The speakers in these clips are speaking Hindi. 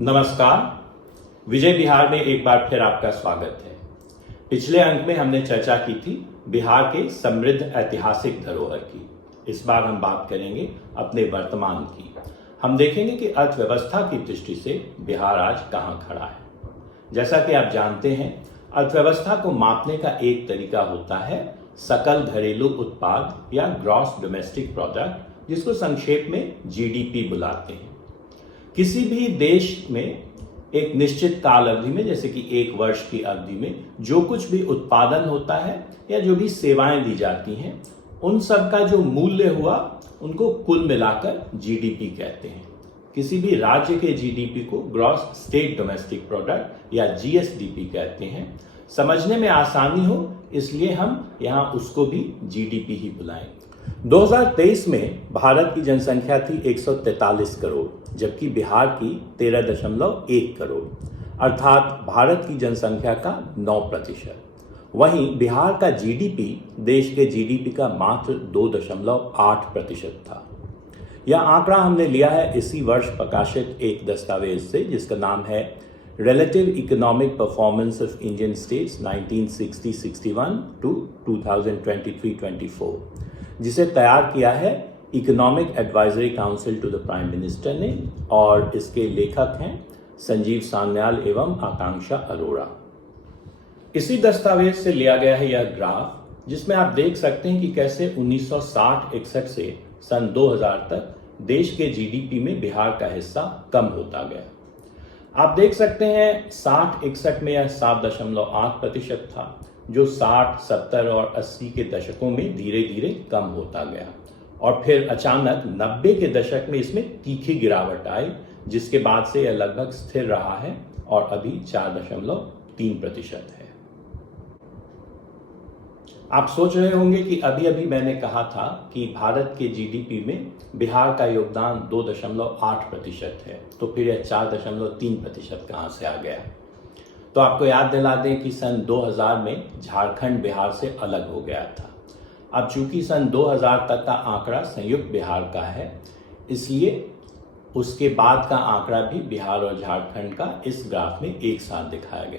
नमस्कार। विजय बिहार में एक बार फिर आपका स्वागत है। पिछले अंक में हमने चर्चा की थी बिहार के समृद्ध ऐतिहासिक धरोहर की। इस बार हम बात करेंगे अपने वर्तमान की। हम देखेंगे कि अर्थव्यवस्था की दृष्टि से बिहार आज कहां खड़ा है। जैसा कि आप जानते हैं, अर्थव्यवस्था को मापने का एक तरीका होता है सकल घरेलू उत्पाद या ग्रॉस डोमेस्टिक प्रोडक्ट, जिसको संक्षेप में जीडीपी बुलाते हैं। किसी भी देश में एक निश्चित काल अवधि में, जैसे कि एक वर्ष की अवधि में, जो कुछ भी उत्पादन होता है या जो भी सेवाएं दी जाती हैं, उन सब का जो मूल्य हुआ उनको कुल मिलाकर जीडीपी कहते हैं। किसी भी राज्य के जीडीपी को ग्रॉस स्टेट डोमेस्टिक प्रोडक्ट या जीएसडीपी कहते हैं। समझने में आसानी हो इसलिए हम यहाँ उसको भी जीडीपी ही बुलाएंगे। 2023 में भारत की जनसंख्या थी 143 करोड़, जबकि बिहार की 13.1 करोड़, अर्थात भारत की जनसंख्या का 9%। वहीं बिहार का जीडीपी देश के जीडीपी का मात्र 2.8% था। यह आंकड़ा हमने लिया है इसी वर्ष प्रकाशित एक दस्तावेज से, जिसका नाम है relative economic performance of Indian states 1960-61 to 2023-24, जिसे तैयार किया है economic advisory council to the prime minister ने, और इसके लेखक हैं संजीव सान्याल एवं आकांक्षा अरोड़ा। इसी दस्तावेज से लिया गया है यह ग्राफ, जिसमें आप देख सकते हैं कि कैसे 1960-61 से सन 2000 तक देश के जीडीपी में बिहार का हिस्सा कम होता गया। आप देख सकते हैं 60-61 में यह 7.8% था, जो 60, 70 और 80 के दशकों में धीरे धीरे कम होता गया, और फिर अचानक 90 के दशक में इसमें तीखी गिरावट आई, जिसके बाद से यह लगभग स्थिर रहा है और अभी 4.3% है। आप सोच रहे होंगे कि अभी अभी मैंने कहा था कि भारत के जीडीपी में बिहार का योगदान 2.8% है, तो फिर यह 4.3% कहां से आ गया। तो आपको याद दिला दें कि सन 2000 में झारखंड बिहार से अलग हो गया था। अब चूंकि सन 2000 तक का आंकड़ा संयुक्त बिहार का है, इसलिए उसके बाद का आंकड़ा भी बिहार और झारखंड का इस ग्राफ में एक साथ दिखाया गया।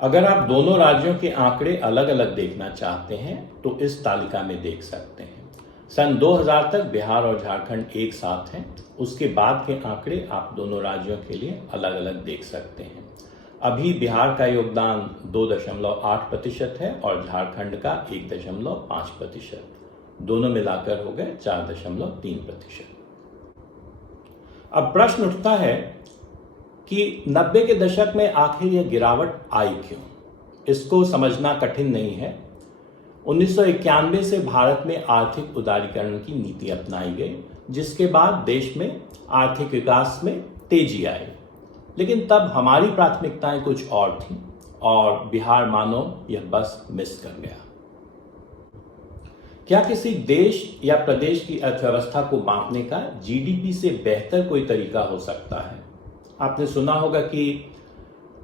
अगर आप दोनों राज्यों के आंकड़े अलग अलग देखना चाहते हैं तो इस तालिका में देख सकते हैं। सन 2000 तक बिहार और झारखंड एक साथ हैं, उसके बाद के आंकड़े आप दोनों राज्यों के लिए अलग अलग देख सकते हैं। अभी बिहार का योगदान 2.8% है और झारखंड का 1.5%, दोनों मिलाकर हो गए 4.3%। अब प्रश्न उठता है कि 90 के दशक में आखिर यह गिरावट आई क्यों। इसको समझना कठिन नहीं है। 1991 से भारत में आर्थिक उदारीकरण की नीति अपनाई गई, जिसके बाद देश में आर्थिक विकास में तेजी आई, लेकिन तब हमारी प्राथमिकताएं कुछ और थीं और बिहार मानो यह बस मिस कर गया। क्या किसी देश या प्रदेश की अर्थव्यवस्था को मापने का जीडीपी से बेहतर कोई तरीका हो सकता है? आपने सुना होगा कि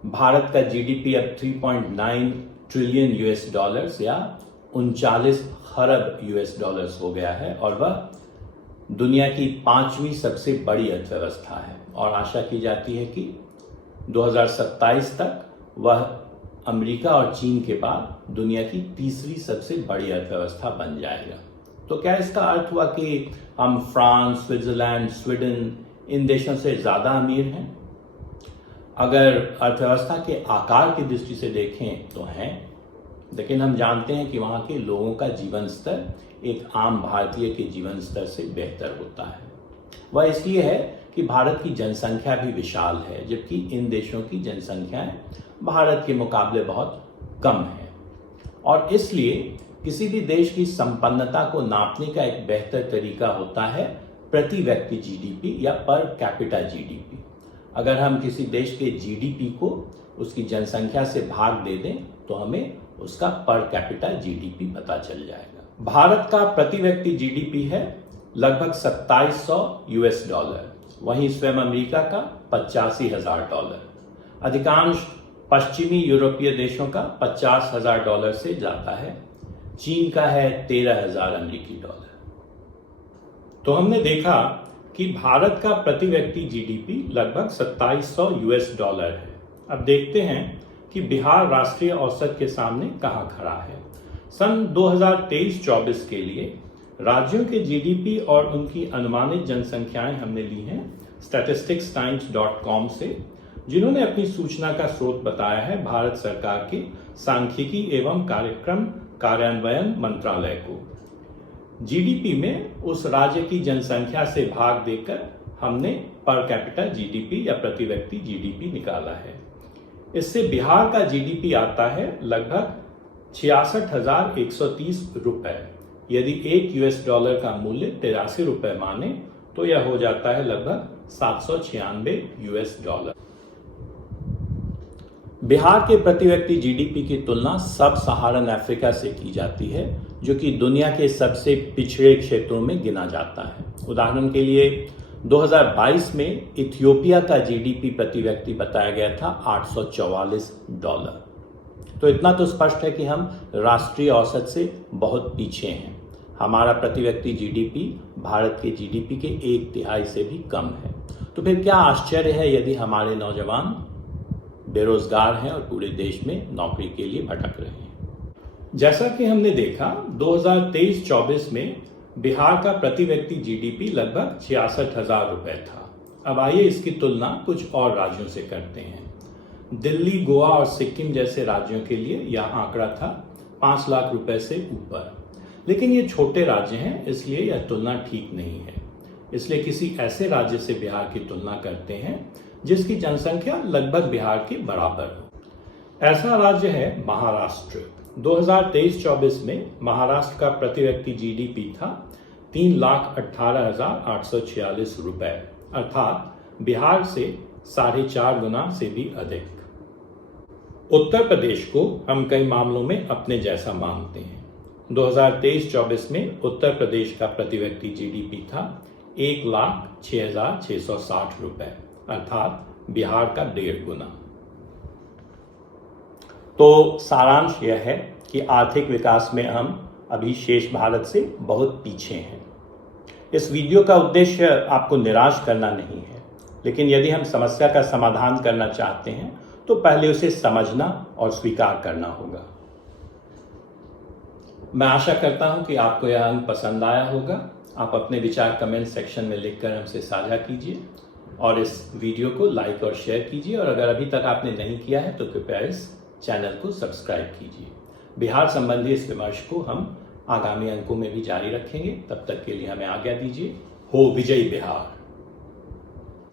भारत का जीडीपी अब 3.9 ट्रिलियन यूएस डॉलर्स या 39 खरब यूएस डॉलर्स हो गया है, और वह दुनिया की 5वीं सबसे बड़ी अर्थव्यवस्था है, और आशा की जाती है कि 2027 तक वह अमेरिका और चीन के बाद दुनिया की तीसरी सबसे बड़ी अर्थव्यवस्था बन जाएगा। तो क्या इसका अर्थ हुआ कि हम फ्रांस, स्विट्जरलैंड, स्वीडन इन देशों से ज्यादा अमीर हैं? अगर अर्थव्यवस्था के आकार की दृष्टि से देखें तो हैं, लेकिन हम जानते हैं कि वहाँ के लोगों का जीवन स्तर एक आम भारतीय के जीवन स्तर से बेहतर होता है। वह इसलिए है कि भारत की जनसंख्या भी विशाल है, जबकि इन देशों की जनसंख्याएं भारत के मुकाबले बहुत कम है, और इसलिए किसी भी देश की संपन्नता को नापने का एक बेहतर तरीका होता है प्रति व्यक्ति जीडीपी या पर कैपिटा जीडीपी। अगर हम किसी देश के जीडीपी को उसकी जनसंख्या से भाग दे दें तो हमें उसका पर कैपिटा जीडीपी पता चल जाएगा। भारत का प्रति व्यक्ति जीडीपी है लगभग 2700 यूएस डॉलर, वहीं स्वयं अमेरिका का 85,000 डॉलर, अधिकांश पश्चिमी यूरोपीय देशों का 50,000 डॉलर से जाता है, चीन का है 13,000 अमेरिकी डॉलर। तो हमने देखा कि भारत का प्रति व्यक्ति जीडीपी लगभग 2700 यूएस डॉलर है। अब देखते हैं कि बिहार राष्ट्रीय औसत के सामने कहां खड़ा है। सन 2023-24 के लिए राज्यों के जीडीपी और उनकी अनुमानित जनसंख्याएं हमने ली हैं statisticstimes.com से, जिन्होंने अपनी सूचना का स्रोत बताया है भारत सरकार के सांख्यिकी एवं कार्यक्रम कार्यान्वयन मंत्रालय को। जीडीपी में उस राज्य की जनसंख्या से भाग देकर हमने पर कैपिटा जीडीपी या प्रति व्यक्ति जीडीपी निकाला है। इससे बिहार का जीडीपी आता है लगभग 66,130 रुपए। यदि एक यूएस डॉलर का मूल्य 83 रुपए माने तो यह हो जाता है लगभग 796 यूएस डॉलर। बिहार के प्रति व्यक्ति जीडीपी की तुलना सब सहारन अफ्रीका से की जाती है, जो कि दुनिया के सबसे पिछड़े क्षेत्रों में गिना जाता है। उदाहरण के लिए 2022 में इथियोपिया का जीडीपी प्रति व्यक्ति बताया गया था $844। तो इतना तो स्पष्ट है कि हम राष्ट्रीय औसत से बहुत पीछे हैं। हमारा प्रति व्यक्ति जीडीपी भारत के जीडीपी के 1/3 से भी कम है। तो फिर क्या आश्चर्य है यदि हमारे नौजवान बेरोजगार हैं और पूरे देश में नौकरी के लिए भटक रहे हैं। जैसा कि हमने देखा 2023-24 में बिहार का प्रति व्यक्ति जीडीपी लगभग 66,000 रुपए था। अब आइए इसकी तुलना कुछ और राज्यों से करते हैं। दिल्ली, गोवा और सिक्किम जैसे राज्यों के लिए यह आंकड़ा था 5 लाख रुपए से ऊपर। लेकिन ये छोटे राज्य हैं, इसलिए यह तुलना ठीक नहीं है। इसलिए किसी ऐसे राज्य से बिहार की तुलना करते हैं जिसकी जनसंख्या लगभग बिहार के बराबर हो। ऐसा राज्य है महाराष्ट्र। 2023-24 में महाराष्ट्र का प्रति व्यक्ति जीडीपी था 3,18,846 रुपए, अर्थात बिहार से 4.5 गुना से भी अधिक। उत्तर प्रदेश को हम कई मामलों में अपने जैसा मानते हैं। 2023-24 में उत्तर प्रदेश का प्रति व्यक्ति जीडीपी था 1,06,660 रुपए, अर्थात बिहार का 1.5 गुना। तो सारांश यह है कि आर्थिक विकास में हम अभी शेष भारत से बहुत पीछे हैं। इस वीडियो का उद्देश्य आपको निराश करना नहीं है, लेकिन यदि हम समस्या का समाधान करना चाहते हैं तो पहले उसे समझना और स्वीकार करना होगा। मैं आशा करता हूं कि आपको यह अंक पसंद आया होगा। आप अपने विचार कमेंट सेक्शन में लिखकर हमसे साझा कीजिए और इस वीडियो को लाइक और शेयर कीजिए। और अगर अभी तक आपने नहीं किया है तो कृपया इस चैनल को सब्सक्राइब कीजिए। बिहार संबंधी इस विमर्श को हम आगामी अंकों में भी जारी रखेंगे। तब तक के लिए हमें आज्ञा दीजिए। हो विजयी बिहार।